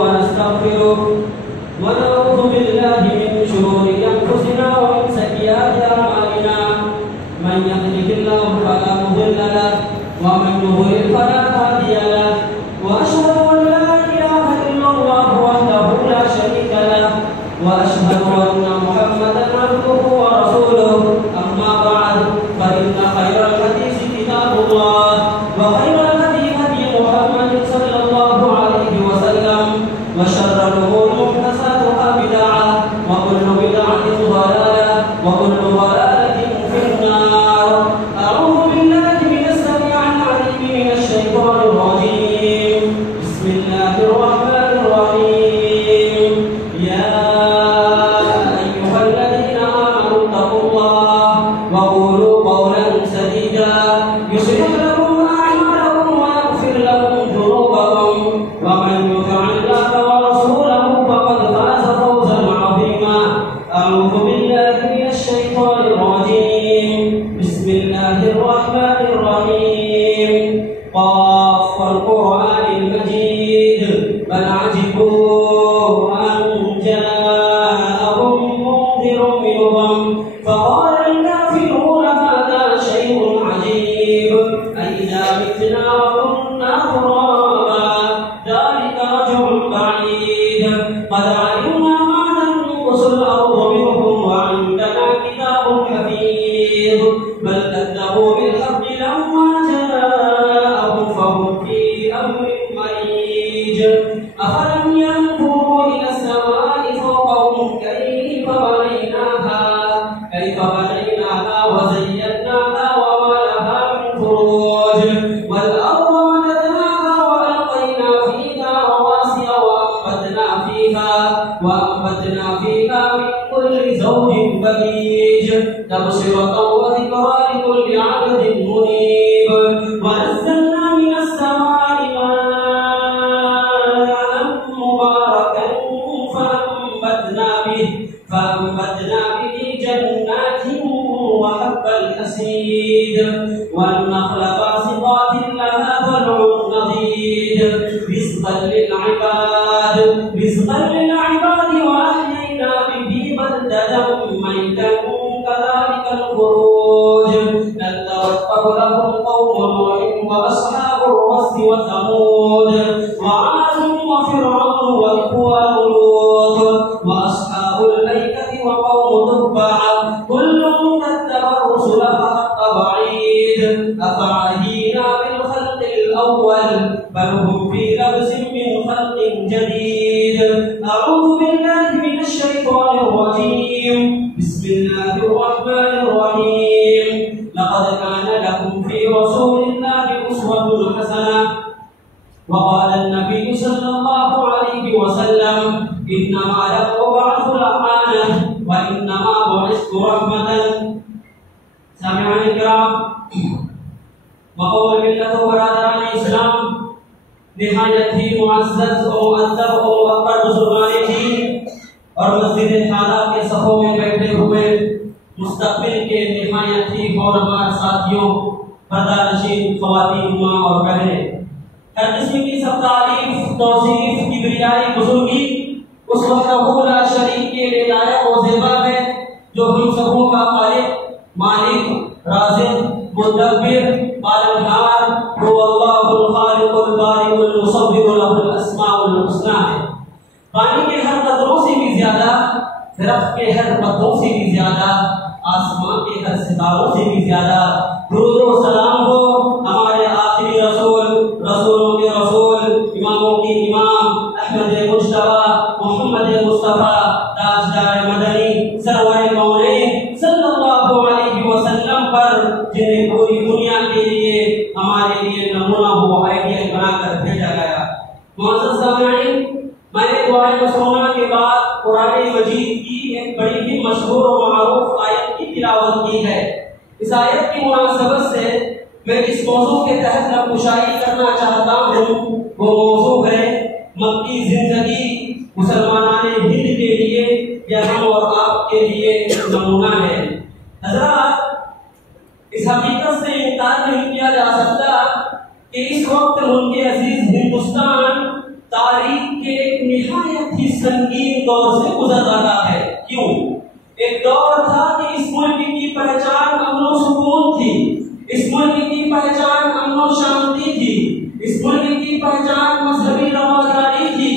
ونستغفره ونعوذ بالله من شرور أنفسنا ومن سيئات أعمالنا من يهده الله فلا مضل له ومن يضلل فلا هادي له وأشهد أن لا إله إلا الله وحده لا شريك له وأشهد أن محمدا عبده ورسوله أما بعد فإن خير الحديث كتاب الله وخير الهدي هدي محمد صلى الله عليه وسلم وشر الأمور محدثاتها بدعة وكل بدعة ضلالة وكل ضلالة في النار. أعوذ بالله من السميع العليم من الشيطان الرجيم. بسم الله الرحمن الرحيم. يا أيها الذين آمنوا اتقوا الله وقولوا قولا سديدا يصلح لكم أعمالكم ويغفر لكم ذنوبكم ومن يطع الله ورسوله فقد فاز فوزا عظيما. أعوذ بالله من الشيطان الرجيم. بسم الله الرحمن الرحيم. قاف والقرآن المجيد بل عجبوا أن جاءهم منذر منهم فقال الكافرون هذا شيء عجيب أإذا متنا وكنا ترابا ذلك رجع بعيد قد علمنا ما تنقص الأرض منهم وعندنا كتاب حفيظ بل كذبوا بالحق لما جاءهم فهم في أمر مريج أفلم ينظروا إلى السماء فوقهم كيف بنيناها وزيناها وما لها من فروج والأرض مددناها وألقينا فيها رواسي وأنبتنا فيها من كل زوج بهيج تبصرة وذكرى لكل عبد منيب ونزلنا من السماء ماء مباركا فأنبتنا به جنات وحب الحصيد والنخل باسقات لها طلع نضيد رزقا للعباد وأحيينا به بلدة ميتا كذلك الخروج كذبت قبلهم قوم نوح وأصحاب الرس وثمود وعاد وفرعون وإخوان لوط وأصحاب الأيكة وقوم تبع كل كذب الرسل فحق وعيد أفعينا بالخلق الأول بل هم في لبس من خلق جديد. أعوذ بالله من الشيطان الرجيم. بسم الله الرحمن الرحيم. لقد كان لكم في رسول الله أسوة حسنة وقال النبي صلى الله عليه وسلم إنما لم أبعث لعانا وإنما بعثت رحمة. سامعين الكرام وقول ملت برادران اسلام نہایت ہی معزز و مؤدب و مقدر بزرگان دین اور مسجد خانہ کے صفوں میں بیٹھے ہوئے مستقبل کے نہایت ہی خوارمار ساتھیوں پردہ-نشین خواتین ماں اور بہنیں ہر قسم کی سب تعریف توصیف کبریائی بزرگی اس وحدہ لا شریک کے لیے لائق و زیبا ہے جو ہم سبوں کا خالق مالک رازق مدبر پالنہار هو اللہ الخالق البارئ المصور له الاسماء الحسنى ہے. پانی کے ہر قطروں سے بھی زیادہ درخت کے ہر پتوں سے بھی زیادہ آسمان کے ہر ستاروں سے بھی زیادہ درود و سلام ہو ہمارے آخری رسول رسولوں کے رسول اماموں کی امام احمد مجتبی محمد مصطفیٰ تاجدار مدنی سرور کونین صلی اللہ علیہ وسلم پر جنہیں پوری دنیا کے لیے ہمارے لیے نمونہ ہو آئیڈیل بنا کر بھیجا گیا. معزز سامعین میں نے دعائے مسونہ کے بعد قرآن مجید کی ایک بڑی ہی مشہور و معروف آیت کی تلاوت کی ہے. اس آیت کی مناسبت سے میں اس موضوع کے تحت نقشائی کرنا چاہتا ہوں. وہ موضوع ہے مکی زندگی مسلمانان ہند کے لیے یا ہم اور آپ کے لیے نمونہ ہے. حضرات اس حقیقت سے انکار نہیں کیا جا سکتا کہ اس وقت ملک عزیز ہندوستان تاریخ کے ایک سنگین دور سے گزر رہا ہے۔ کیوں؟ ایک دور تھا کہ اس ملک کی پہچان امن و سکون تھی، اس ملک کی پہچان امن و شانتی تھی، اس ملک کی پہچان مذہبی رواداری تھی،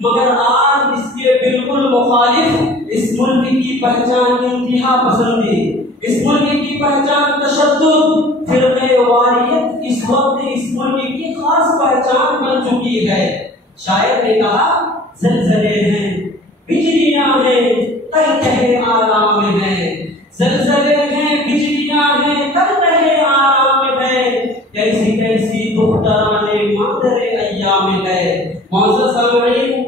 مگر آج اس کے بالکل مخالف اس ملک کی پہچان انتہا پسندی، اس ملک کی پہچان تشدد، فرقہ واریت اس وقت اس ملک کی خاص پہچان بن چکی ہے۔ شاعر نے کہا زلزلے ہیں، بجلیاں ہیں، قہقہے آرام ہے، زلزلے ہیں، بجلیاں ہیں، قہقہے آرام ہے، کیسی کیسی دخترانے مادر ایام ہے۔ معزز سامعین،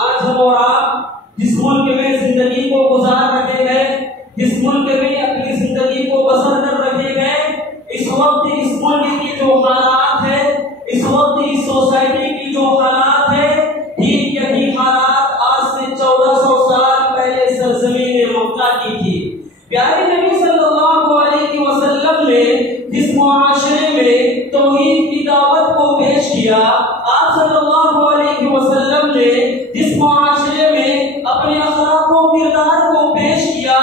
آج ہم اور آپ جس ملک میں زندگی کو گزار رہے ہیں، جس ملک میں اپنی زندگی کو بسر کر رہے ہیں، اس وقت اس ملک کی جو حالات ہے، اس وقت اس سوسائٹی کی جو حالات ہے، ٹھیک یہی حالات آج سے 1400 سال پہلے سرزمین مکہ کی تھی۔ پیارے نبی صلی اللہ علیہ وسلم نے جس معاشرے میں توحید کی دعوت کو پیش کیا، آپ صلی اللہ علیہ وسلم نے جس معاشرے میں اپنے اخلاق و کردار کو پیش کیا،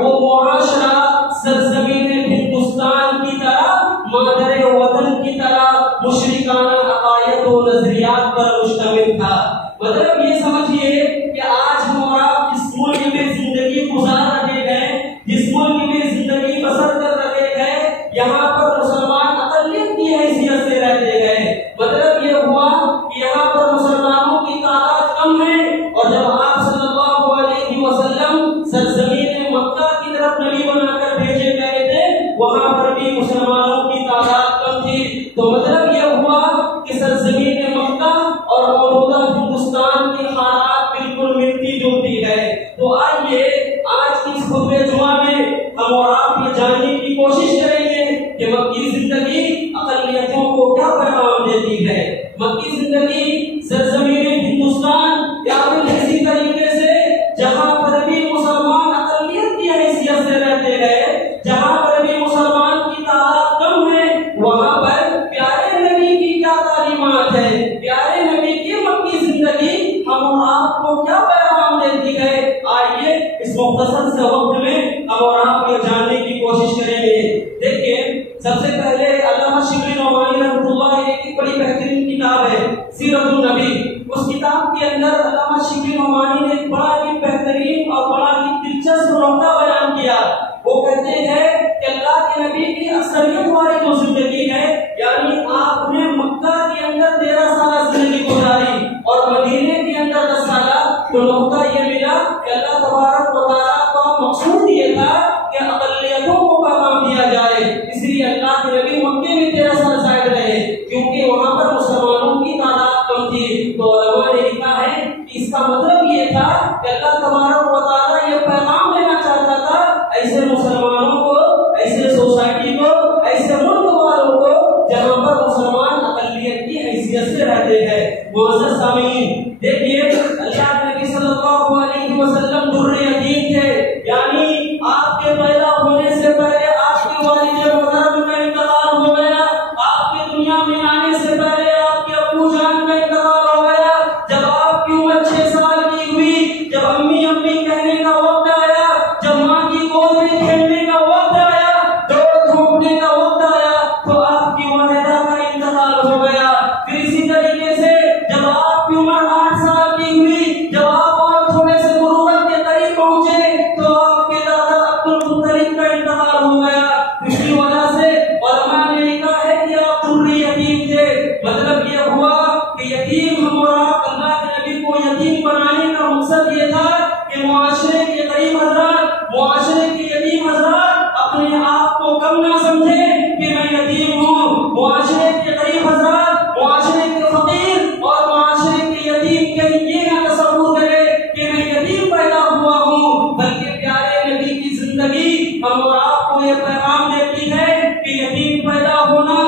وہ معاشرہ سرزمین ہندوستان کی طرح، مادر وطن کی طرح مشرکانہ عقائد و نظریات پر مشتمل تھا۔ مطلب یہ سمجھیے کہ آج ہم اور آپ جس ملک میں زندگی گزار رہے ہیں، جس ملک میں زندگی بسر کر رہے ہیں، یہاں پر مسلمان اقلیت کی حیثیت سے رہتے گئے۔ مطلب یہ ہوا کہ یہاں پر مسلمانوں کی تعداد کم ہے، اور جب آپ صلی اللہ علیہ وسلم سرزمین مکہ کی طرف نبی بنا کر بھیجے گئے تھے، وہاں پر بھی مسلمانوں کی تعداد کم تھی۔ تو مطلب یہ ہوا کہ سرزمین مکہ اور موجودہ ہندوستان کی حالات بالکل ملتی جلتی ہے۔ تو آئیے آج کی اس خطبہ جمعہ میں ہم اور آپ یہ جاننے کی کوشش کریں گے کہ مکی زندگی اقلیتوں کو کیا پیغام دیتی ہے۔ مکی زندگی سرزمین ہندوستان یا پھر اسی طریقے سے جہاں پر بھی مسلمان اقلیت کی حیثیت سے رہتے ہیں، جہاں پر بھی مسلمان کی تعداد کم ہے، وہاں پر پیارے نبی کی کیا تعلیمات ہے، پیارے نبی کی مکی زندگی ہم اور آپ کو کیا پیغام دیتی ہے۔ آئیے اس مختصر سے وقت میں ہم اور آپ یہ جاننے کی کوشش کریں گے۔ دیکھیں، سب سے پہلے علامہ شبلی نعمانی رحمۃ اللہ علیہ کی بڑی بہترین کتاب ہے سیرت النبی۔ اس کتاب کے اندر علامہ شبلی نعمانی نے بڑا ہی بہترین اور بڑا ہی دلچسپ نقطہ بیان کیا۔ وہ کہتے ہیں کہ اللہ کے نبی کی اکثریت والی جو زندگی ہے، یعنی آپ نے مکہ کے اندر 13 سالہ زندگی گزاری اور مدینے کے اندر 10 سالہ، تو نقطہ یہ ملا کہ اللہ تبارک و تعالیٰ کا مقصود یہ تھا کہ اقلیتوں کو پیغام دیا جائے، اس لیے اللہ کے نبی مکے میں 13 سال زائد رہے، کیونکہ وہاں پر مسلمانوں کی تعداد کم تھی۔ تو علماء نے لکھا ہے کہ اس کا مطلب یہ تھا کہ اللہ تبارک و تعالیٰ یہ پیغام دینا چاہتا تھا ایسے مسلمانوں کو، ایسے سوسائٹی کو، ایسے ملک والوں کو جہاں پر مسلمان اقلیت کی حیثیت سے رہتے ہیں۔ معزز سامعین، دیکھیے اللہ کے نبی صلی اللہ علیہ وسلم در یتیم تھے، یعنی آپ کے پیدا ہونے سے پہلے آپ کے والد محترم کا انتقال ہو گیا، آپ کے دنیا میں آنے سے پہلے آپ کے ابو جان کا انتقال ہو گیا۔ جب آپ کی عمر 6 سال کی ہوئی، جب امی امی کہنے کا وقت آیا، جب ماں کی گود میں کھیلنے کا وقت آیا، دوڑ دھوپنے کا وقت آیا، تو آپ کی والدہ کا انتقال ہو گیا۔ پھر اسی طریقے سے جب آپ کی عمر 8 سال کی ہوئی، جب آپ اور تھوڑے سے بلوغت کے قریب پہنچے، تو آپ کے دادا عبد المطلب کا انتقال ہو گیا۔ اس کی وجہ سے علماء نے لکھا ہے کہ آپ ضروری یتیم تھے۔ مطلب یہ ہوا کہ یتیم ہم اور آپ، اللہ کے نبی کو یتیم بنانے کا مقصد یہ تھا کہ معاشرے کے غریب حضرات، معاشرے کے یتیم حضرات اپنے آپ کو کم نہ سمجھیں کہ میں یتیم ہوں۔ معاشرے کے غریب حضرات، معاشرے کے فقیر اور معاشرے کے یتیم کے یہ نہ تصور کرے کہ میں یتیم پیدا ہوا ہوں، بلکہ پیارے نبی کی زندگی ہم اور آپ کو یہ پیغام دیتی ہے کہ یتیم پیدا ہونا،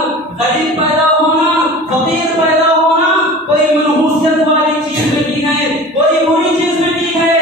غریب پیدا ہونا، فقیر پیدا ہونا کوئی منحوسیت والی چیز نہیں ہے، کوئی بری چیز نہیں ہے،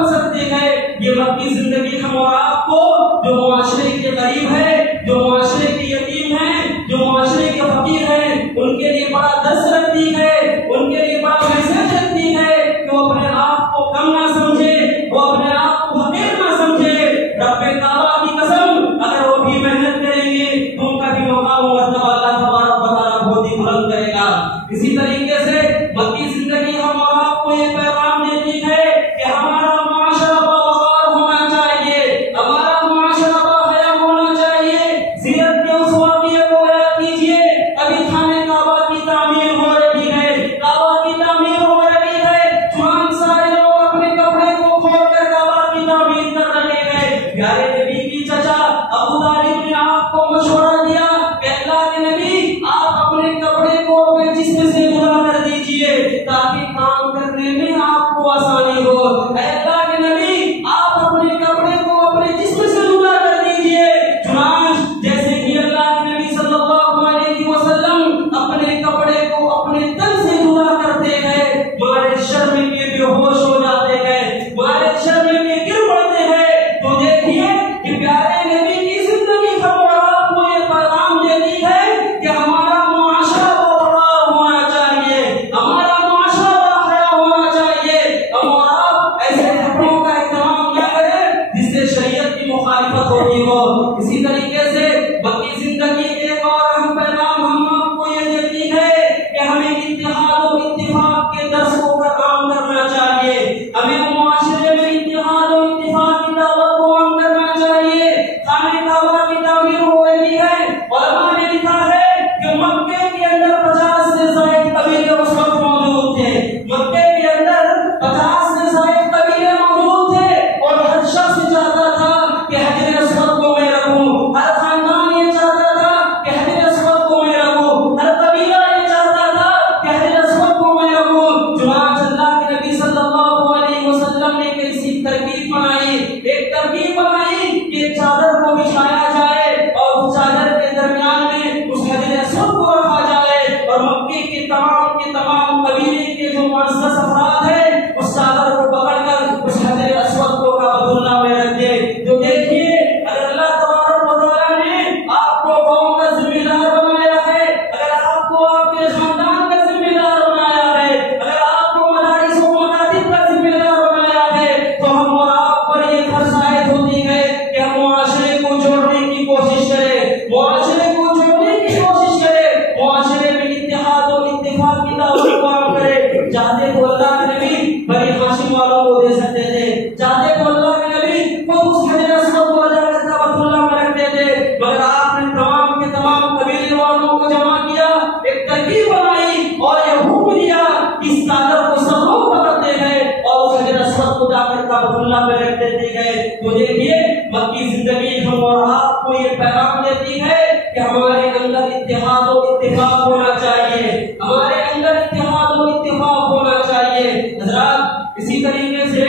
بن سکتے ہیں. یہ مکی زندگی ہم اور آپ کو جو معاشرے کے غریب ہے, جو معاشرے کے یتیم ہیں, جو معاشرے کے فقیر ہیں, ان کے لیے بڑا درس رکھتی ہے, ان کے لیے بڑا میسج رکھتی ہے کہ وہ اپنے آپ کو کم نہ سمجھے, وہ اپنے آپ کو حقیر نہ سمجھے. رب کعبہ کی قسم اگر وہ بھی محنت کریں گے تو ان کا بھی مقام و مرتبہ اللہ تبارک و تعالیٰ بہت ہی بلند کرے گا. اسی طریقے سے مکی زندگی ہم اور آپ کو یہ پیغام دیتی ہے کہ ہمارا معاشرہ باوقار ہونا چاہیے, ہمارا معاشرہ باحیا ہونا چاہیے. سیرت کے اس واقعے کو یاد کیجیے. ابھی خانہ کعبہ کی تعمیر ہو رہی ہے, کعبہ کی تعمیر ہو رہی ہے. چنانچہ سارے لوگ اپنے کپڑے کو کھول کر کعبہ کی تعمیر کر رہے ہیں. پیارے نبی کی چچا ابو طالب نے آپ کو مشورہ دیا کہ اللہ کے نبی آپ اپنے کپڑے کو اپنے جسم سے جدا کر دیجئے تاکہ کام کرنے میں آپ کو آسانی ہو. اے اللہ کے نبی آپ اپنے کپڑے کو اپنے جسم سے جدا کر دیجئے. چنانچہ جیسے کہ اللہ کے نبی صلی اللہ علیہ وسلم اپنے کپڑے کو اپنے تن سے جدا کرتے ہیں, مارے شرم کے بے ہوش ہو جاتے ہیں, مارے شرم کے گر پڑتے ہیں. تو دیکھیے کہ پیارے نبی کی زندگی ہم اور آپ کو یہ پیغام دیتی ہے کہ ہمارا معاشرہ باوقار ہونا چاہیے, ہمارا معاشرہ باحیا ہونا چاہیے. ہم اور آپ ایسے کپڑوں کا اہتمام کیا کریں جس سے شریعت کی مخالفت ہوتی ہو. اسی طریقے سے مکی زندگی ایک اور اہم پیغام ہم آپ کو یہ دیتی ہے کہ ہمیں اتحاد و اتفاق کے درس کو کام کرنا چاہیے. ہمیں معاشرے میں اتحاد و اتفاق کی دعوت کو عام کرنا چاہیے. خانہ کعبہ کی تعمیر ہو رہی ہے. علماء نے لکھا ہے کہ مکے کے اندر 50 سے زائد قبیلے اس وقت موجود تھے. مکے کے اندر 50 سے زائد قبیلے موجود تھے اور ہر شخص چاہتا تھا کہ حجر اسود کو میں رکھوں, ہر خاندان یہ چاہتا تھا کہ حجر اسود کو میں رکھوں, ہر قبیلہ یہ چاہتا تھا کہ حجر اسود کو میں رکھوں. چنانچہ اللہ کے نبی صلی اللہ علیہ وسلم نے ایک ایسی ترکیب بنائی, ایک ترکیب بنائی کہ چادر کو بچھایا جائے اور اس چادر کے درمیان میں اس حجر اسود کو رکھا جائے اور مکے کے تمام قبیلے کے جو معزز افراد ہیں اس چادر کو پکڑ کر اس حجر اسود کو کعبۃ اللہ میں رکھ دے. تو دیکھیے اگر اللہ تبارک و تعالیٰ نے آپ کو قوم کا ذمہ دار بنایا ہے, اگر آپ کو آپ کے خاندان کا ذمہ دار بنایا ہے, اگر آپ کو مدارس و مکاتب کا ذمہ دار بنایا ہے, تو ہم اور آپ پر یہ فرض عائد ہوتی ہے کہ ہم معاشرے کو جوڑنے کی کوشش کریں, معاشرے کو جوڑنے کی کوشش کریں, معاشرے میں اتحاد و اتفاق کی دعوت کو عام کریں. چاہتے تو اللہ کے نبی بنی ہاشم والوں کو دے سکتے تھے, چاہتے تو اللہ کے نبی خود اس حجر اسود کو لے کر کعبۃ اللہ میں رکھتے تھے, مگر آپ نے تمام کے تمام قبیلے والوں کو جمع کیا, ایک ترکیب بنائی اور یہ حکم دیا کہ اس چادر کو سب لوگ پکڑتے گئے اور اس حجر اسود کو جا کر کعبۃ اللہ میں رکھ دیتے گئے. تو دیکھیے مکی زندگی ہم اور آپ کو یہ پیغام دیتی ہے کہ ہمارے اندر اتحاد و اتفاق ہونا چاہیے, ہمارے اندر اتحاد و اتفاق ہونا چاہیے. حضرات اسی طریقے سے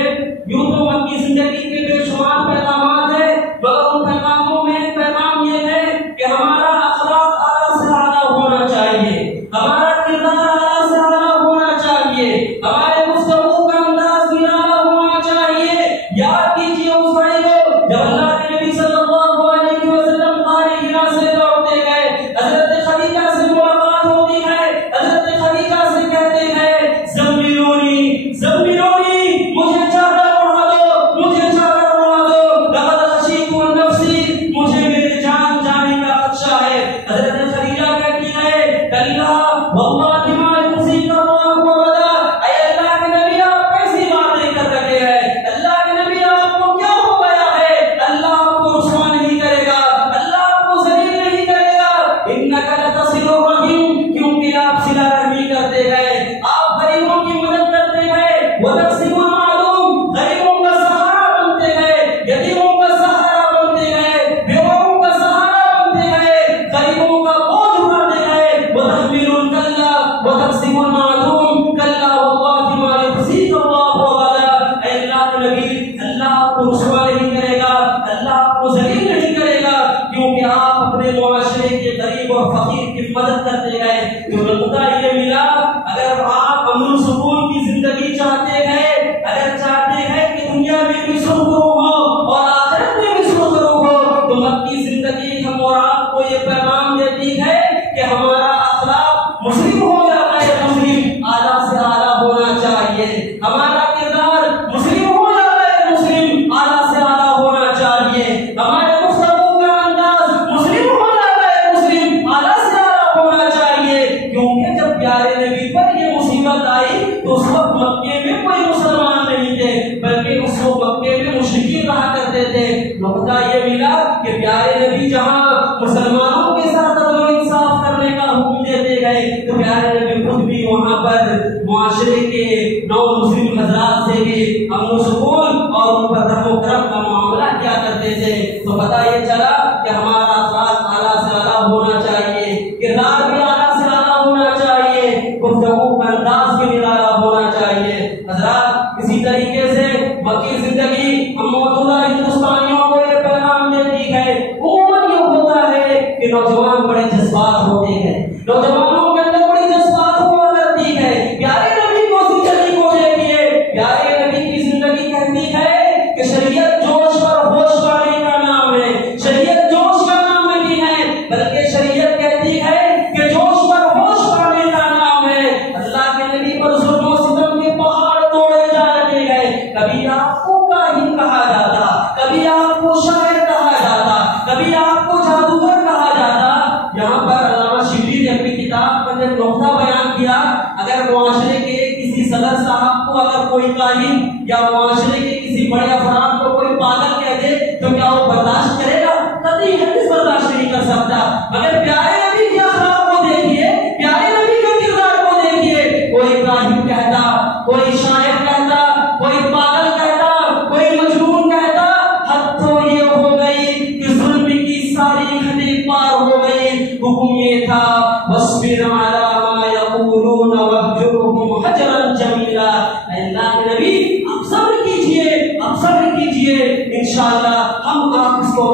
یوں تو مکی زندگی کے بے شمار پیغامات ہیں, مگر ان پیغاموں میں ایک پیغام یہ ہے کہ ہمارا اخلاق اعلیٰ سے اعلیٰ ہونا چاہیے, ہمارا کردار اعلیٰ سے اعلیٰ ہونا چاہیے, ہمارے گفتگو کا انداز بھی اعلیٰ ہونا چاہیے. یاد کیجیے اس بھائی کو جب اللہ کے نبی صلی اللہ علیہ وسلم غار حرا سے لوٹتے گئے, حضرت خدیجہ سے ملاقات ہوتی ہے. میں بھی سرخرو ہو اور آخرت میں بھی سرخرو ہو. تو مکی زندگی ہم اور آپ کو یہ پیغام دیتی ہے کہ ہمارا اخلاق مسلم ہو یا غیر مسلم اعلیٰ سے اعلیٰ ہونا چاہیے. ہمارا کردار مسلم ہو یا غیر مسلم اعلیٰ سے اعلیٰ ہونا چاہیے. ہمارے گفتگو کا انداز مسلم ہو یا غیر مسلم اعلیٰ سے اعلیٰ ہونا چاہیے. کیونکہ جب پیارے نبی پر یہ مصیبت آئی تو اس وقت مکے میں کوئی مسلمان نہیں تھے بلکہ اس وقت مکے میں مشرکین رہا کرتے تھے. موقع یہ ملا کہ پیارے نبی جہاں مسلمانوں کے ساتھ عدل و انصاف کرنے کا حکم دیتے گئے تو پیارے نبی خود بھی وہاں پر معاشرے کے نو مسلم حضرات سے بھی امن و سکون اور ان پر رحم و کرم کا معاملہ کیا کرتے تھے. تو پتہ یہ چلا کہ ہمارا اخلاق اعلیٰ سے اعلیٰ ہونا چاہیے, کردار بھی اعلیٰ سے اعلیٰ ہونا چاہیے, گفتگو کا انداز بھی نرالا ہونا چاہیے. حضرات اسی طریقے سے مکی زندگی ہم موجودہ ہندوستانیوں کو یہ پیغام دیتی ہے. عموماً یہ ہوتا ہے کہ نوجوان بڑے جذبات ہوتے ہیں, نوجوانوں کے اندر بڑی جذبات ہوا کرتی ہے. پیارے نبی کو زندگی کو دیکھیے, پیارے نبی کی زندگی کہتی ہے کہ شریعت جوش پر ہوش پانے کا نام ہے. شریعت جوش کا نام نہیں ہے بلکہ شریعت کہتی ہے کہ جوش پر ہوش پانے کا نام ہے. اللہ کے نبی پر ظلم و ستم کے پہاڑ توڑے جا رہے ہیں. کبھی آپ کو کاہن کہا جاتا, کبھی آپ کو شاعر کہا جاتا, کبھی آپ کو جادوگر کہا جاتا. یہاں پر علامہ شبلی نے اپنی کتاب میں ایک نقطہ بیان کیا, اگر معاشرے کے کسی صدر صاحب کو اگر کوئی کاہن یا معاشرے کے کسی بڑے افراد کو کوئی پاگل کہہ دے تو کیا وہ برداشت کرے گا؟ قطعی ہرگز برداشت نہیں کر سکتا. مگر پیارے نبی کے اخلاق کو دیکھیے, پیارے نبی کے کردار کو دیکھیے. کوئی کاہن کہتا, کوئی شاعر کہتا, کوئی پاگل کہتا, کوئی مجنون کہتا, حد تو یہ ہو گئی کہ ظلم کی ساری حدیں پار ہو گئی. حکم یہ تھا وَاصْبِرْ عَلَىٰ مَا يَقُولُونَ وَاهْجُرْهُمْ حَجْرًا جَمِيلًا. اللہ کے نبی آپ صبر کیجئے, آپ صبر کیجئے, انشاءاللہ ہم آپ اس کو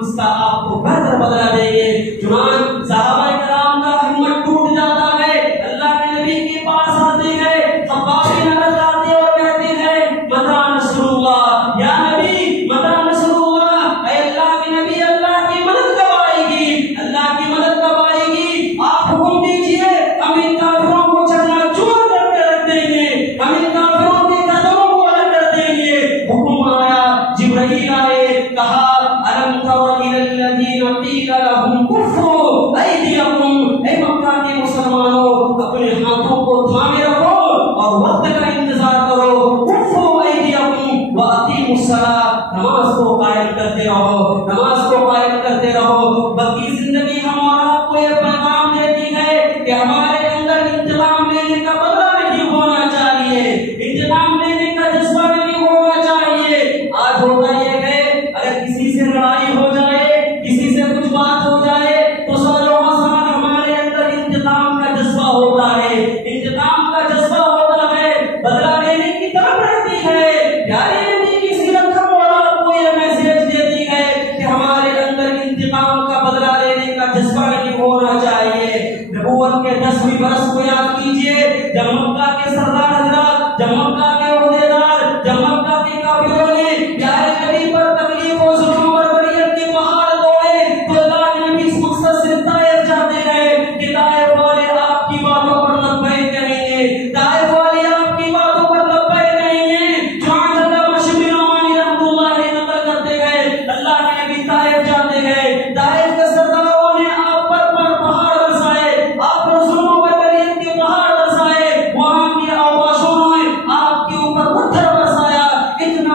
اس کا آپ کو بہتر بدلا دیں گے. چنانچہ صحابہ کرام کا ہمت ٹوٹ جاتا ہے, اللہ کے نبی کے پاس آتے ہیں, خباب بن عرط آتے اور کہتے ہیں متى نصر اللہ, یا نبی متى نصر اللہ, اے اللہ کے نبی اللہ کی مدد کب آئے گی, اللہ کی مدد کب آئے گی, آپ حکم دیجئے ہم ان کافروں کو چکنا چور کر کے رکھ دیں گے, ہم ان کافروں کے قدموں کو الگ کر دیں گے. حکم آیا, جبرائیل آئے, کہا الم تر الی الذین قیل لهم کفوا ایدیکم, اے مکہ کے مسلمانوں اپنے ہاتھوں کو تھامے رکھو اور وقت کا انتظار کرو. کفوا ایدیکم واقیموا الصلاۃ, نماز کو قائم کرتے رہو, نماز کو قائم کرتے رہو. باقی زندگی ہم اور آپ کو یہ پیغام دیتی ہے کہ ہمارے اندر انتقام لینے کا بدلہ نہیں ہونا چاہیے, انتقام لینے کا جذبہ نہیں ہونا چاہیے. آج ہوتا یہ ہے اگر کسی سے لڑائی ہو جائے, کسی سے کچھ بات ہو جائے تو سالوں سال ہمارے اندر انتقام کا جذبہ ہوتا ہے, انتقام کا جذبہ ہوتا ہے, بدلہ لینے کی طرف رہتی ہے. پیارے نبی کی سیرت ہم اور آپ کو یہ میسج دیتی ہے کہ ہمارے اندر انتقام کا بدلہ لینے کا جذبہ نہیں ہونا چاہیے. نبوت کے 10ویں برس کو یاد کیجئے, جب مکہ کے سردار حضرات, جب مکہ کے عہدیدار, جب مکہ کے کافروں نے پیارے نبی پر تکلیف و ظلم و بربریت کے پہاڑ توڑے تو اللہ کے نبی اس مقصد سے طائف جاتے گئے کہ طائف والے آپ کی باتوں پر لبیک کہیں گے, طائف والے آپ کی باتوں پر لبیک کہیں گے. چنانچہ علامہ شبلی نعمانی رحمۃ اللہ علیہ نقل کرتے گئے, اللہ کے نبی طائف جاتے گئے, طائف کے سرداروں نے آپ پر پہاڑ برسائے, آپ پر ظلم و بربریت کے پہاڑ برسائے, وہاں کی آواشوں نے آپ کے اوپر پتھر برسایا. اتنا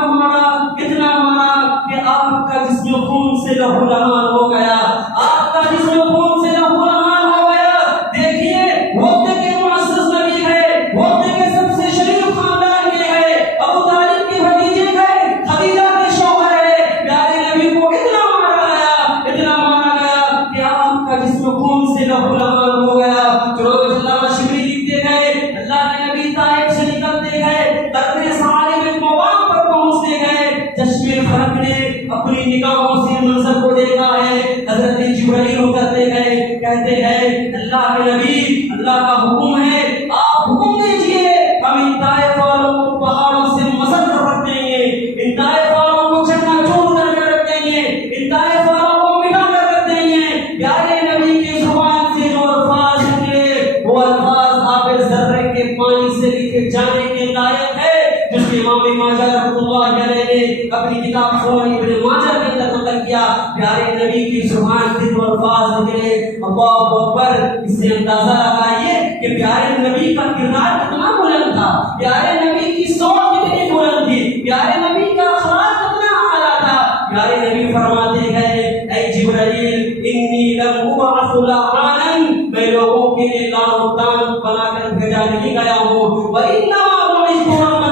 رحمۃ اللہ علیہ نے اپنی کتاب سنن ابن ماجہ کے اندر نقل کیا پیارے نبی کی زبان سے جو الفاظ نکلے اللہ اکبر، اس سے اندازہ لگائیے کہ پیارے نبی کا کردار کتنا بلند تھا، پیارے نبی کی سوچ کتنی بلند تھی، پیارے نبی کا اخلاق کتنا اعلیٰ تھا۔ پیارے نبی فرماتے ہیں اے جبرائیل انی لم ابعث لعانا، میں لوگوں کے لیے لعنتان بنا کر بھیجا نہیں گیا ہوں، وانما بعثت رحمۃ،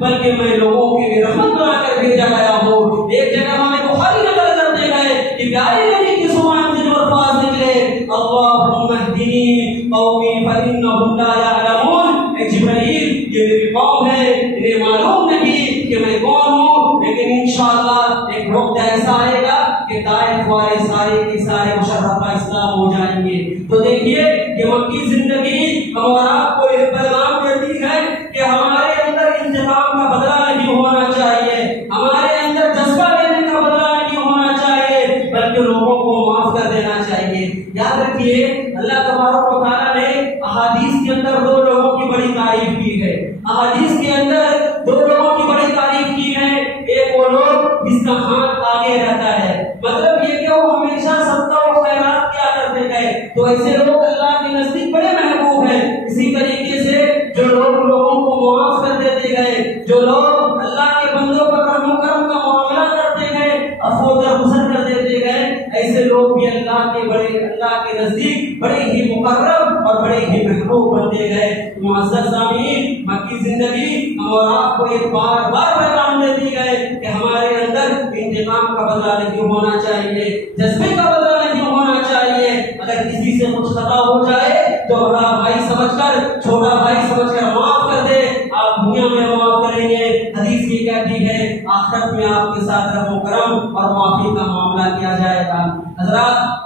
بلکہ میں لوگوں کے لیے رحمت بنا کر بھیجا گیا ہوں۔ ایک جگہ ہمیں بخاری نقل کرتے گئے کہ پیارے نبی کی زبان سے جو الفاظ نکلے اللہم اہدنی قومی فانہم لا یعلمون، اے جبرائیل یہ میری قوم ہے، انہیں معلوم نہیں کہ میں کون ہوں، لیکن انشاءاللہ ایک وقت ایسا آئے گا کہ طائف والے سارے کے سارے مشرفہ اسلام ہو جائیں گے۔ تو دیکھیے یہ مکی زندگی ہمارا آپ کو ایک پیغام دیتی ہے کہ ہمارے اندر انتقام کا بدلہ نہیں ہونا چاہیے، ہمارے اندر جذبہ لینے کا بدلہ نہیں ہونا چاہیے، بلکہ لوگوں کو معاف کر دینا چاہیے۔ یاد رکھیے اللہ تبارک و تعالیٰ نے احادیث کے اندر دو لوگوں کی بڑی تعریف کی ہے، احادیث کے اندر دو لوگوں کی بڑی تعریف کی ہے۔ ایک وہ لوگ جس کا ہاتھ آگے رہتا ہے، مطلب یہ کہ وہ ہمیشہ صدقہ و خیرات کیا کرتے گئے، تو ایسے لوگ اللہ کے نزدیک بڑے محبوب ہیں۔ اسی طریقے سے جو لوگ لوگوں کو معاف کر دیتے گئے، جو لوگ اللہ کے بندوں پر رحم و کرم کا معاملہ کرتے گئے، عفو درگزر کر دیتے گئے، ایسے لوگ بھی اللہ کے نزدیک بڑے ہی مقرب اور بڑے ہی محبوب بنتے گئے۔ معزز سامعین، مکی زندگی ہم اور آپ کو یہ بار بار پیغام دیتی گئے کہ ہمارے اندر انتقام کا بدلہ نہیں ہونا چاہیے، جذبے کا بدلہ نہیں ہونا چاہیے۔ اگر کسی سے کچھ خطا ہو جائے تو بڑا بھائی سمجھ کر، چھوٹا بھائی سمجھ کر معاف کر دے، آپ دنیا میں معاف کریں گے، حدیث یہ کہتی ہے آخرت میں آپ کے ساتھ رحم و کرم اور معافی کا معاملہ کیا جائے گا۔ حضرات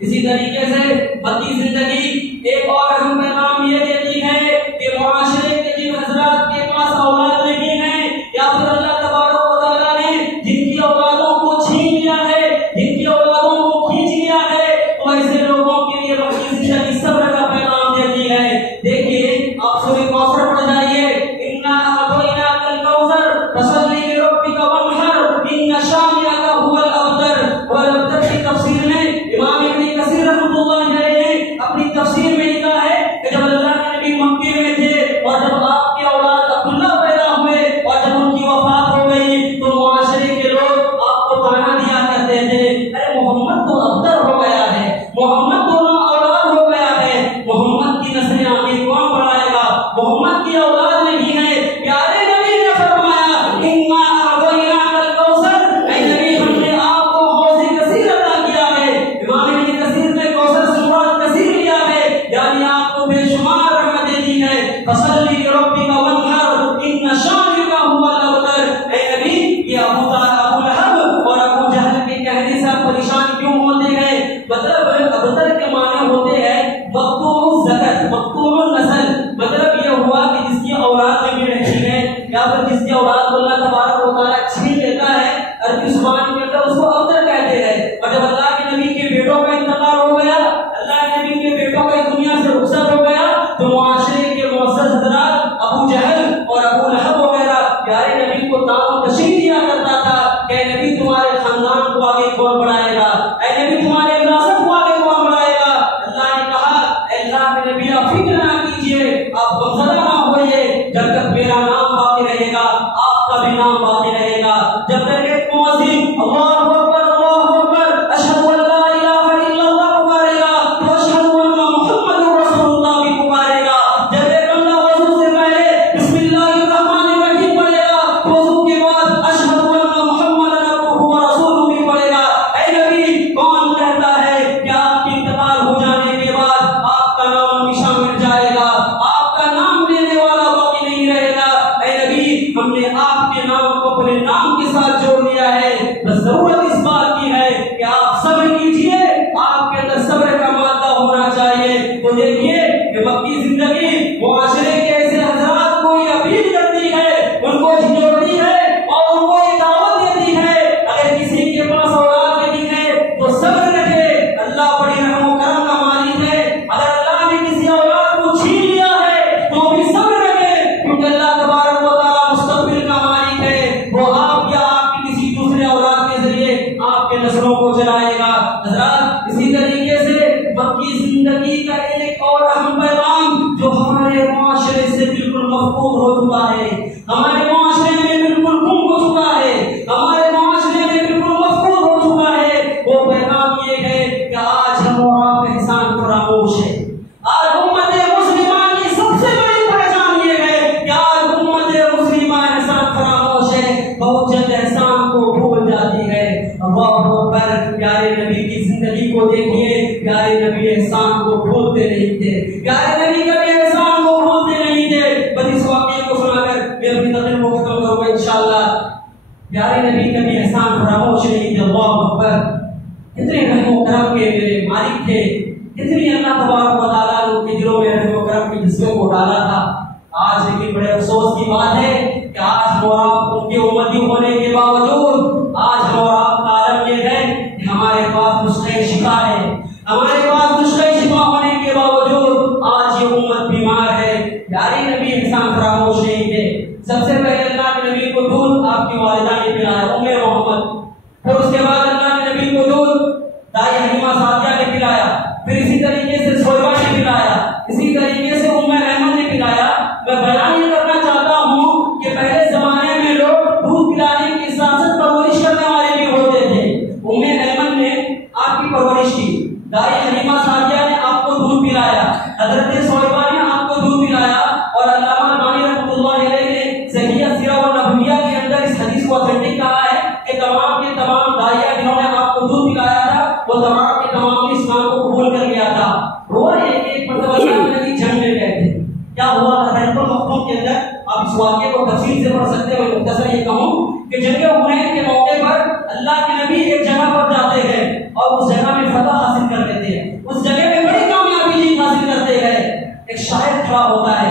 اسی طریقے سے مکی زندگی ایک اور اہم پیغام یہ دیتی ہے کہ معاشرے کے جن حضرات کے پاس اولاد نہیں ہے یا پھر اللہ تبارک و تعالیٰ نے جن کی اولادوں کو چھین لیا ہے، جن کی اولادوں کو کھینچ لیا ہے، تو ایسے لوگوں کے لیے مکی زندگی صبر کا پیغام دیتی ہے۔ دیکھیے آپ سورہ کوثر پڑھ جائیے، انا اعطیناک الکوثر فصلی لربک وانحر ان شانئک هو الابتر۔ اور الابتر کی تفسیر میں امام ابن کثیر رحمۃ اللہ علیہ نے اپنی تفسیر میں لکھا ہے کہ جب اللہ کے نبی مکے میں تھے اور جب آپ کے اولاد عبداللہ پیدا ہوئے اور جب ان کی وفات ہو گئی تو معاشرے کے لوگ آپ کو تانا دیا کرتے تھے، ارے محمد تو ابتر ہو گیا ہے، محمد تو اولاد ہو گیا ہے، محمد کی نسلیں آگے کون بڑھائے گا، محمد کی اولاد نہیں ہے۔ پیارے نبی نے فرمایا انا اعطیناک الکوثر، اے نبی ہم نے آپ کو حوض کثیر عطا کیا ہے۔ امام ابن کثیر نے کوثر سے مراد کثیر لیا ہے، یعنی آپ کو بے شمار رحمتیں دی ہے۔ فصلی لربک وانحر ان شانئک هو الابتر، اے نبی یہ ابو لہب اور ابو جہل کے کہنے سے آپ پریشان کیوں ہوتے ہیں؟ مطلب ابتر کے معنی ہوتے ہیں مقطوع الذکر، مقطوع النسل، مطلب یہ ہوا کہ جس کی اولاد نہیں رہتی ہے یا پھر جس کی اولاد کو اللہ تبارک و تعالیٰ چھین لیتا ہے، عربی زبان کے اندر اس کو ابتر کہتے ہیں۔ اور جب اللہ کے نبی کے بیٹوں کا انتقال ہو گیا، اللہ کے نبی کے بیٹوں کا اس دنیا سے رخصت ہو گیا، تو معاشرے کے معزز حضرات ابو جہل اور ابو لہب وغیرہ پیارے نبی کو تام و تشریح دیا کرتا تھا کہ اے نبی تمہارے خاندان کو آگے کون بڑھائے گا، اے نبی تمہارے وراثت کو آگے کون بڑھائے گا۔ اللہ نے کہا اے اللہ کے نبی آپ فکر نہ کیجیے، آپ غمزدہ نہ ہوئیے، جب تک میرا نام باقی رہے گا آپ کا بھی نام باقی رہے گا۔ جب تک ایک مؤذن اللہ اکبر اللہ اکبر اشہد ان لا الہ الا اللہ پکارے گا تو اشہد ان محمد رسول اللہ بھی پکارے گا۔ جب ایک بندہ وضو سے پہلے بسم اللہ الرحمن الرحیم پڑھے گا تو وضو کے بعد اشہد ان محمد عبدہ و رسولہ بھی پڑھے گا۔ اے نبی کون کہتا ہے کہ آپ کے انتقال ہو جانے کے بعد آپ کا نام ہمیشہ مٹ جائے گا، آپ کا نام لینے والا باقی نہیں رہے گا؟ اے نبی ہم نے آپ کے نام کو اپنے نام کے ساتھ جوڑ لیا ہے، بس ضرورت اس بات کی ہے کہ آپ صبر کیجئے، آپ کے اندر صبر کا مادہ ہونا چاہیے۔ تو دیکھیے کہ مکی زندگی معاشرے کے ایسے حضرات کو یہ اپیل کرتی ہے، ان کو جھنجھوڑتی ہے اور ان کو یہ دعوت دیتی ہے اگر کسی کے پاس اولاد نہیں ہے تو صبر رکھے، اللہ بڑی رحم و کرم کا مالک ہے۔ اگر اللہ نے کسی اولاد کو چھین لیا ہے تو بھی صبر رکھے، کیونکہ اللہ تبارک و تعالیٰ مستقبل کا مالک بہت جلد احسان کو بھول جاتی ہے۔ اللہ اکبر، پیارے نبی کی زندگی کو دیکھیے، پیارے نبی احسان کو بھولتے نہیں تھے، پیارے نبی کبھی احسان کو بھولتے نہیں تھے۔ بس اس واقعے کو سنا کر میں اپنی تقریر کو ختم کروں گا انشاءاللہ۔ پیارے نبی کبھی احسان فراموش نہیں تھے۔ اللہ اکبر، کتنے رحم و کرم کے میرے مالک تھے، کتنی اللہ تبارک و تعالیٰ نے ان کے دلوں میں رحم و کرم کے جذبے کو ڈالا تھا۔ آج لیکن بڑے افسوس کی بات ہے کہ آج ہم اور آپ ان کے امتی ہونے کے باوجود آج ہم اور آپ کا عالم یہ ہے کہ ہمارے پاس نسخہ شفا ہے، ہمارے پاس نسخہ شفا ہونے کے باوجود آج یہ امت بیمار ہے۔ پیارے نبی احسان فراموش نہیں تھے۔ سب سے پہلے اللہ کے نبی کو دودھ آپ کی والدہ نے پلایا، محمد، پھر اس کے بعد اللہ کے نبی کو دودھ دائی حلیمہ سعدیہ نے پلایا، پھر اسی طریقے سے صہیبہ نے پلایا، اسی طریقے سے ایمن نے پلایا۔ میں بیان یہ کرنا چاہتا ہوں کہ پہلے زمانے میں لوگ دودھ پلانے کی ساتھ ساتھ پرورش کرنے والے بھی ہوتے تھے۔ ایمن نے آپ کی پرورش کی، دائی حلیمہ سعدیہ نے آپ کو دودھ پلایا، حضرت صہیبہ نے آپ کو دودھ پلایا، اور علامہ البانی رحمۃ اللہ علیہ نے صحیح سیرہ و نبویہ کے اندر اس حدیث کو اوتھینٹک کہا ہے کہ تمام کے تمام داعیہ جنہوں نے آپ کو دودھ پلایا تھا وہ تمام کے تمام اسلام کو قبول کر لیا تھا۔ وہ ایک مرتبہ نبی جنگ میں گئے تھے، کیا ہوا تھا بین المختوم کے اندر؟ آپ اس واقعے کو تفصیل سے پڑھ سکتے ہیں۔ مختصر یہ کہوں کہ جنگ حنین کے موقع پر اللہ کے نبی ایک جگہ پر جاتے ہیں اور اس جگہ میں فتح حاصل کر لیتے ہیں، اس جگہ میں بڑی کامیابی جیت حاصل کرتے ہیں۔ ایک شاعر کھڑا ہوتا ہے،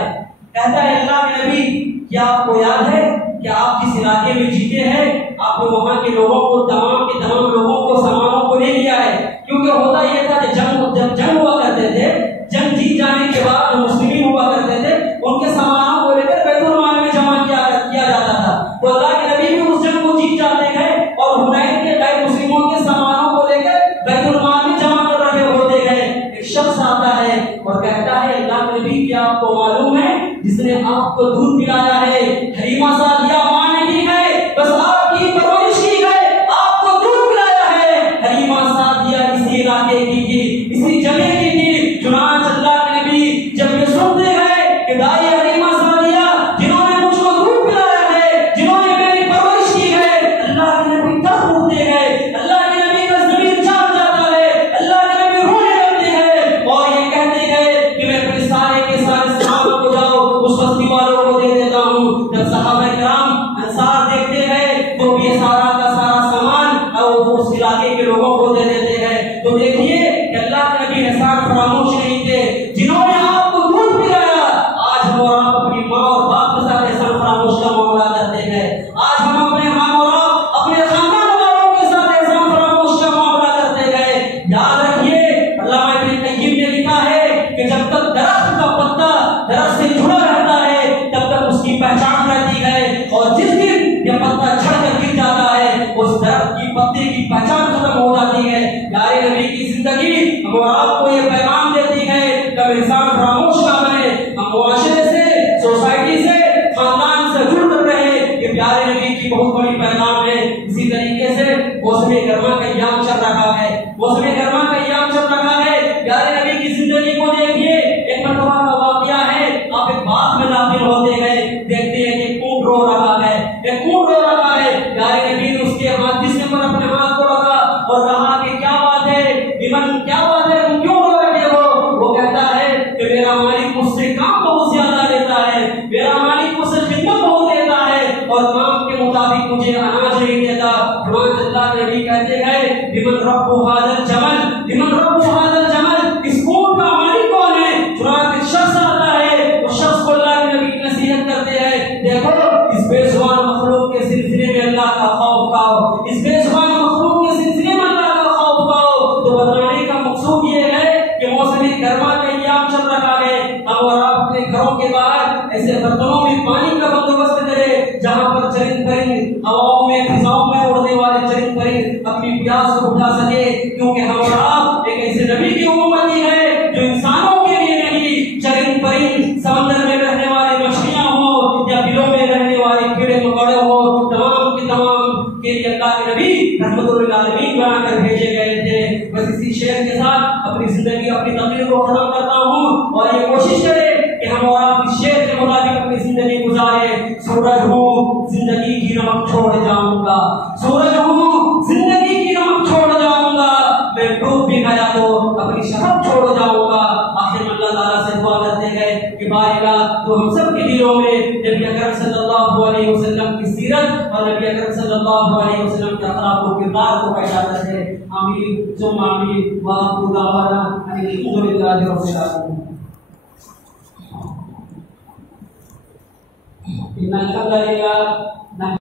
کہتا ہے اللہ کے نبی کیا آپ کو یاد ہے کہ آپ جس علاقے میں جیتے ہیں آپ نے وہاں کے لوگوں کو تمام کے تمام لوگوں کو سامانوں کو لے لیا ہے؟ کیونکہ ہوتا یہ تھا کہ جب جنگ ہوا کرتے تھے، جنگ جیت جانے کے بعد جو مسلمین ہوا کرتے تھے ان کے سامانوں کو لے کر بیت المال میں جمع کیا جاتا تھا۔ تو اللہ کے نبی بھی اس جنگ کو جیت جاتے ہیں اور حنین کے غیر مسلموں کے سامانوں کو لے کر بیت المال میں جمع کر رہے ہوتے ہیں۔ ایک شخص آتا ہے اور کہتا ہے اللہ کے نبی کیا آپ کو معلوم ہے جس نے آپ کو دودھ پلایا ہے حلیمہ سعدیہ ماں نہیں ہے، بس آپ کی پرورش کی ہے، آپ کو دودھ پلایا ہے۔ حلیمہ سعدیہ اسی علاقے کی تھی، اسی جگہ کی تھی۔ چنانچہ اللہ کے نبی جب یہ سنتے ہیں کہ دائی حلیمہ سعدیہ جنہوں نے مجھ کو دودھ پلایا ہے، جنہوں نے میری پرورش کی ہے، اللہ کے نبی تب روتے ہیں، اللہ کے نبی کا ضمیر جاگ جاتا ہے، اللہ کے نبی رونے لگتے ہیں اور یہ کہتے ہیں کہ میں اپنے سارے کے سارے صحابہ کو جاؤ اس بستی والوں کو دے دیتا ہوں۔ جب صحابہ کرام انصار دیکھتے ہیں تو بھی سارا کا سارا سامان اور اس علاقے کے لوگوں کو دے دیتے ہیں۔ تو دیکھیے کہ اللہ کے نبی احسان فراموش نہیں تھے، جنہوں نے آپ کو دودھ پلایا۔ آج ہم اور آپ اپنی ماں اور باپ کے ساتھ احسان فراموش کا معاملہ کرتے ہیں، آج ہم اپنے ماں اور باپ اپنے خاندان والوں کے ساتھ احسان فراموش کا معاملہ کرتے ہیں۔ یاد رکھیے علامہ ابن قیم نے لکھا ہے کہ جب تک درخت کا پتا درخت سے جڑا رہتا ہے تب تک اس کی پہچان رہتی ہے، اور جس دن یہ پتا جھڑ کر گر جاتا ہے اس درخت کی پتے کی پہچان ختم ہو جاتی ہے۔ پیارے نبی کی زندگی ہم اور آپ کو یہ پیغام دیتی ہے کہ انسان فراموش نہ بنے، ہم معاشرے سے، سوسائٹی سے، خاندان سے جڑ کر رہے۔ یہ پیارے نبی کی بہت بڑی پیغام ہے۔ اسی طریقے سے موسم گرما کا ایام چل رہا ہے، موسم گرما کا ایام چل رہا ہے۔ پیارے نبی کی زندگی کو دیکھیے، ایک مرتبہ کا واقعہ ہے، آپ ایک باغ میں داخل ہوتے ہیں، دیکھتے ہیں کہ اونٹ رو رہا ہے، ایک اونٹ رو رہا ہے۔ پیارے نبی نے اس کے ہاتھ جسم پر اپنے ہاتھ کو رکھا اور کہا کہ کیا بات ہے ایمن، کیا بات ہے، تم کیوں رو رہے ہو؟ وہ کہتا ہے کہ میرا مالک مجھ سے کام بہت زیادہ لیتا ہے، میرا مالک مجھ سے خدمت بہت لیتا ہے اور کام کے مطابق مجھے اناج نہیں دیتا۔ اللہ کے نبی کہتے ہیں لمن رب هذا الجمل، لمن رب هذا الجمل، اس اونٹ کا مالک کون ہے؟ چنانچہ شخص آتا ہے، اس شخص کو اللہ کے نبی نصیحت کرتے ہیں، دیکھو اس بے زبان مخلوق کے سلسلے میں اللہ کا خوف کھاؤ، اس بے زبان مخلوق کے سلسلے میں اللہ کا خوف کھاؤ۔ تو بتانے کا مقصود یہ ہے کہ موسم گرما کا ایام چل رہا ہے، ہم اور آپ اپنے گھروں کے باہر ایسے برتنوں میں پانی کا بندوبست کریں جہاں پر چرند پرند ہواؤں میں فضاؤں میں اڑنے والے چرند پرند اپنی پیاس کو بجھا سکے، کیونکہ ہم اور آپ ایک ایسے نبی کی امتی ہے جو انسانوں کے لیے نہیں، چرند پرند سمندر میں رہنے والی مچھلیاں ہوں یا بلوں میں رہنے والے کیڑے مکوڑے ہوں، تمام کے تمام کے لیے اللہ کے نبی رحمت للعالمین بنا کر بھیجے گئے تھے۔ بس اسی شعر کے ساتھ اپنی زندگی اپنی تقریر کو ختم کرتا ہوں اور یہ کوشش کرے کہ ہم اور آپ اس شعر کے مطابق اپنی زندگی گزارے۔ سورج ہو زندگی کی نمک چھوڑ جاؤں گا، سورج ہوں زندگی کی نمک چھوڑ جاؤں گا، میں ڈوب بھی گیا تو اپنی شرف چھوڑ جاؤں گا۔ آخر میں اللہ تعالیٰ سے دعا کرتے گئے کہ بارگاہ تو ہم سب کے دلوں میں نبی اکرم صلی اللہ علیہ وسلم کی سیرت اور نبی اکرم صلی اللہ علیہ وسلم کے اخلاق و کردار کو پیدا کرے۔ آمین ثم آمین وآخر دعوانا ان الحمد للہ رب العالمین۔ ان الحمد للہ